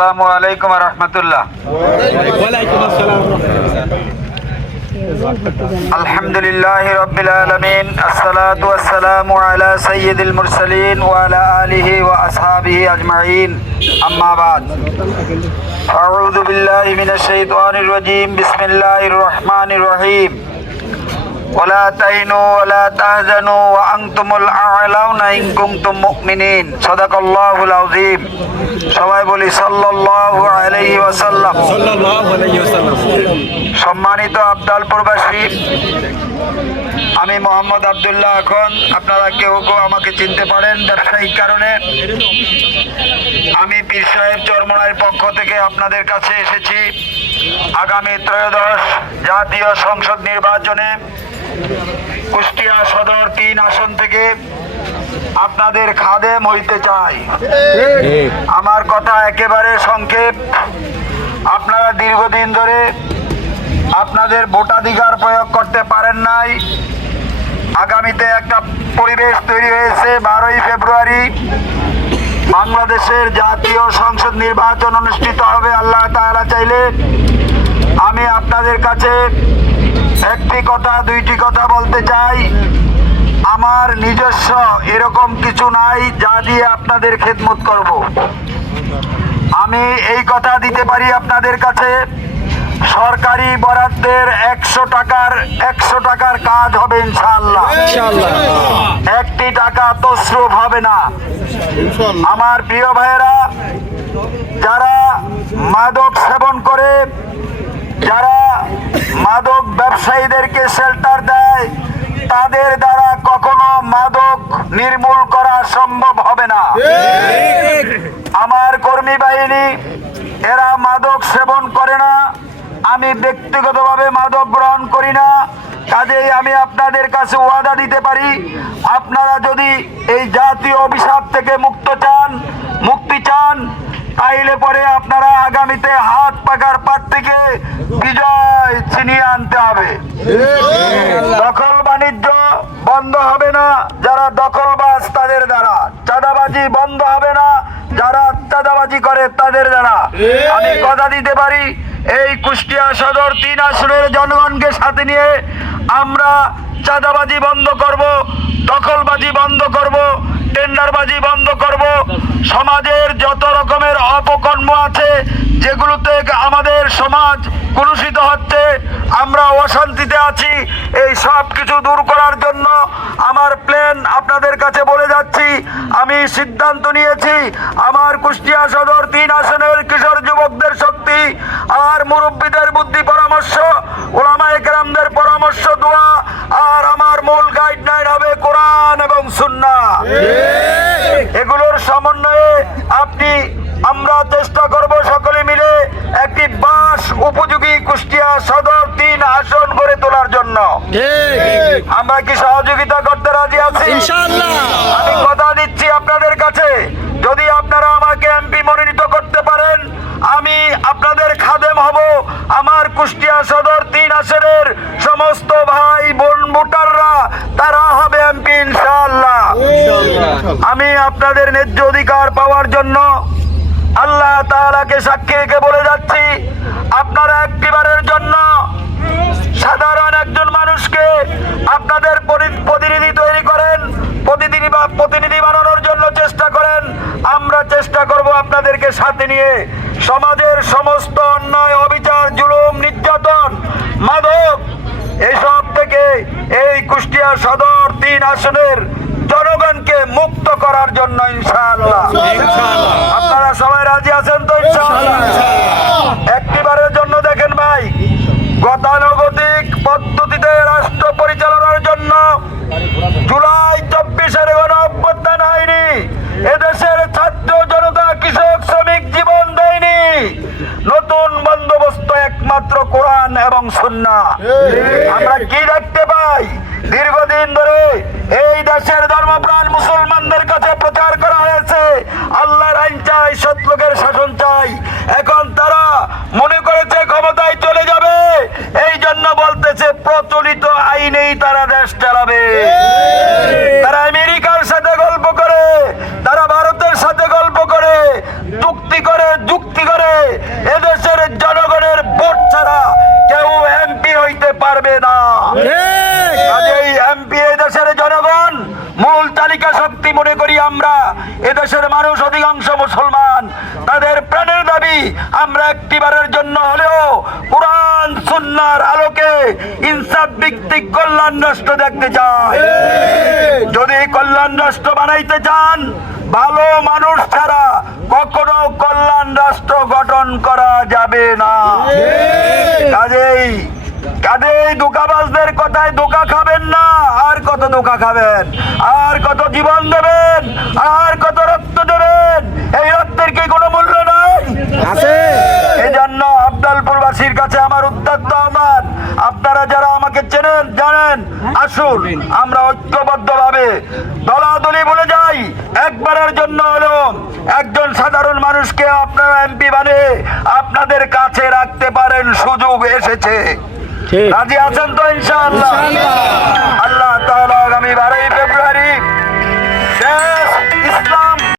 আসসালামু আলাইকুম ওয়া রাহমাতুল্লাহ। আলহামদুলিল্লাহি রাব্বিল আলামিন, আসসালাতু ওয়াসসালামু আলা সাইয়্যিদিল মুরসালিন ওয়া আলা আলিহি ওয়া আসহাবিহি আজমাইন, আম্মা বাদ। আউযু বিল্লাহি মিনাশ শাইতানির রাজীম, বিসমিল্লাহির রহমানির রহিম। ওয়ালা তাহিনু ওয়ালা তাহজানু ওয়া আনতুমুল আ'লাউনা ইন কুনতুম মুমিনিন। সাদাকাল্লাহুল আযীম। সবাই বলি সাল্লাল্লাহু আলাইহি ওয়াসাল্লাম। সম্মানিত আবদালপুরবাসী, আমি মোহাম্মদ আব্দুল্লাহ। এখন আপনারা কেউ কেউ আমাকে চিনতে পারেন ব্যবসায়িক কারণে। আমি পীর সাহেব চরমোনাইয়ের পক্ষ থেকে আপনাদের কাছে এসেছি আগামী ত্রয়োদশ জাতীয় সংসদ নির্বাচনে কুষ্টিয়া সদর ৩ আসন থেকে আপনাদের খাদেম হইতে চাই। আমার কথা একেবারে সংক্ষেপ। আপনারা দীর্ঘদিন ধরে আপনাদের ভোটাধিকার প্রয়োগ করতে পারেন নাই। আগামীতে একটা পরিবেশ তৈরি হয়েছে। 12ই ফেব্রুয়ারি বাংলাদেশের জাতীয় সংসদ নির্বাচন অনুষ্ঠিত হবে আল্লাহ তাআলা চাইলে। আমি আপনাদের কাছে একটি কথা, দুইটি কথা বলতে চাই। আমার নিজস্ব এরকম কিছু নাই যা দিয়ে আপনাদের খেদমত করব। আমি এই কথা দিতে পারি আপনাদের কাছে, সরকারি বরাদ্দের 100 টাকার কাজ হবে ইনশাআল্লাহ। একটি টাকা তসরুফ হবে না। আমার প্রিয় ভাইয়েরা, যারা মাদক সেবন করে, যারা মাদক ব্যবসায়ীদেরকে শেল্টার দেয়, তাদের দ্বারা কখনো মাদক নির্মূল করা সম্ভব হবে না। আমার কর্মী বাহিনী এরা মাদক সেবন করে না। আমি ব্যক্তিগতভাবে মাদক গ্রহণ করি না। কাজেই আমি আপনাদের কাছে ওয়াদা দিতে পারি, আপনারা যদি এই জাতীয় অভিশাপ থেকে মুক্তি চান, তাইলে পরে আপনারা আগামীতে হাত পাকার পাট থেকে বিজয় ছিনিয়ে আনতে হবে। দখল বাণিজ্য বন্ধ হবে না যারা দখলবাজ তাদের দ্বারা, চাঁদাবাজি বন্ধ হবে না যারা চাঁদাবাজি করে তাদের দ্বারা। আমি কথা দিতে পারি, এই কুষ্টিয়া সদর ৩ আসনের জনগণকে সাথে নিয়ে আমরা চাঁদাবাজি বন্ধ করব, দখলবাজি বন্ধ করব, টেন্ডারবাজি বন্ধ করব। সমাজের যত রকমের অপকর্ম আছে, যেগুলোতে আমাদের সমাজ কলুষিত হচ্ছে, আমরা অশান্তিতে আছি, এই সব কিছু দূর করার জন্য আমার প্ল্যান আপনাদের কাছে বলে যাচ্ছি। আমি সিদ্ধান্ত নিয়েছি, আমার কুষ্টিয়া সদর ৩ আসনের কিশোর যুবকদের শক্তি আর মুরব্বীদের বুদ্ধি পরামর্শ, ওলামায়ে কেরামদের পরামর্শ, দোয়া, আর আমার মূল গাইডলাইন হবে কোরআন এবং সুন্নাহ। এগুলোর সমন্বয়ে আমরা চেষ্টা করব সকলে মিলে একটি বাস উপযোগী কুষ্টিয়া সদর ৩ আসন গড়ে তোলার জন্য। আমরা কি সহযোগিতা করতে রাজি আছি? ইনশাআল্লাহ। আমি কথা দিচ্ছি আপনাদের কাছে, যদি আপনারা আমাকে এমপি মনোনীত করতে পারেন, আমি আপনাদের খাদেম হব। আমার কুষ্টিয়া সদর ৩ আসনের সমস্ত ভাই বোন ভোটাররা তারা হবে এমপি ইনশাআল্লাহ। আমি আপনাদের ন্যায্য অধিকার পাওয়ার জন্য আল্লাহ তাআলাকে সাক্ষী রেখে বলে যাচ্ছি, আপনারা একটিবারের জন্য সাধারণ একজন মানুষকে আপনাদের প্রতিনিধি তৈরি করেন, প্রতিনিধি বানানোর জন্য চেষ্টা করেন। আমরা চেষ্টা করব আপনাদেরকে সাথে নিয়ে সমাজের সমস্ত অন্যায়, অবিচার, জুলুম, নির্যাতন, মাদক এসব থেকে এই কুষ্টিয়া সদর ৩ আসনের জনগণকে মুক্ত করার জন্য ইনশাআল্লাহ। আপনারা সবাই রাজি আছেন তো? ইনশাআল্লাহ। একটিবারের জন্য দেখেন ভাই, গতানুগতিক পদ্ধতিতে রাষ্ট্র পরিচালনার জন্য জুলাই ২৪-এর গণঅভ্যুত্থান হয়নি। এদেশের ছাত্র জনতা, কৃষক, শ্রমিক জীবন দেয়নি। নতুন বন্দোবস্ত একমাত্র কোরআন এবং সুন্নাহ। আমরা কি দেখতে পাই? দীর্ঘদিন ধরে এই দেশের ধর্মপ্রাণ মুসলমানদের কাছে প্রচার করা হয়েছে আল্লাহর আইন চাই, সৎ লোকের শাসন চাই। এখন তারা মনে করেছে ক্ষমতায় চলে যাবে, এই জন্য বলতেছে প্রচলিত আইনেই তারা দেশ চালাবে। তারা আমেরিকার সাথে গল্প করে, তারা ভারতের সাথে গল্প করে, যুক্তি করে একটিবারের জন্য হলেও কোরআন সুন্নাহর আলোকে ইনসাফ ভিত্তিক কল্যাণ রাষ্ট্র দেখতে চায়। যদি কল্যাণ রাষ্ট্র বানাইতে চান, ভালো মানুষ ছাড়া কখনো কল্যাণ রাষ্ট্র গঠন করা যাবে না। কাজেই ধোঁকাবাজদের কথায় ধোঁকা খাবেন না। আর কত ধোঁকা খাবেন, আর কত জীবন দেবেন, আর কত রক্ত দেবেন? এই রক্তের কি কোনো মূল্য নাই? এই জন্য আব্দালপুরবাসীর কাছে আমার উদ্যত আহ্বান, আপনারা যারা আমাকে চেনেন জানেন, আসুন আমরা ঐক্যবদ্ধভাবে দলাদলি বলে যাই, একবারের জন্য হলেও একজন সাধারণ মানুষকে আপনারা এমপি বানিয়ে আপনাদের কাছে রাখতে পারেন। সুযোগ এসেছে। রাজি আছেন তো ইনশাআল্লাহ?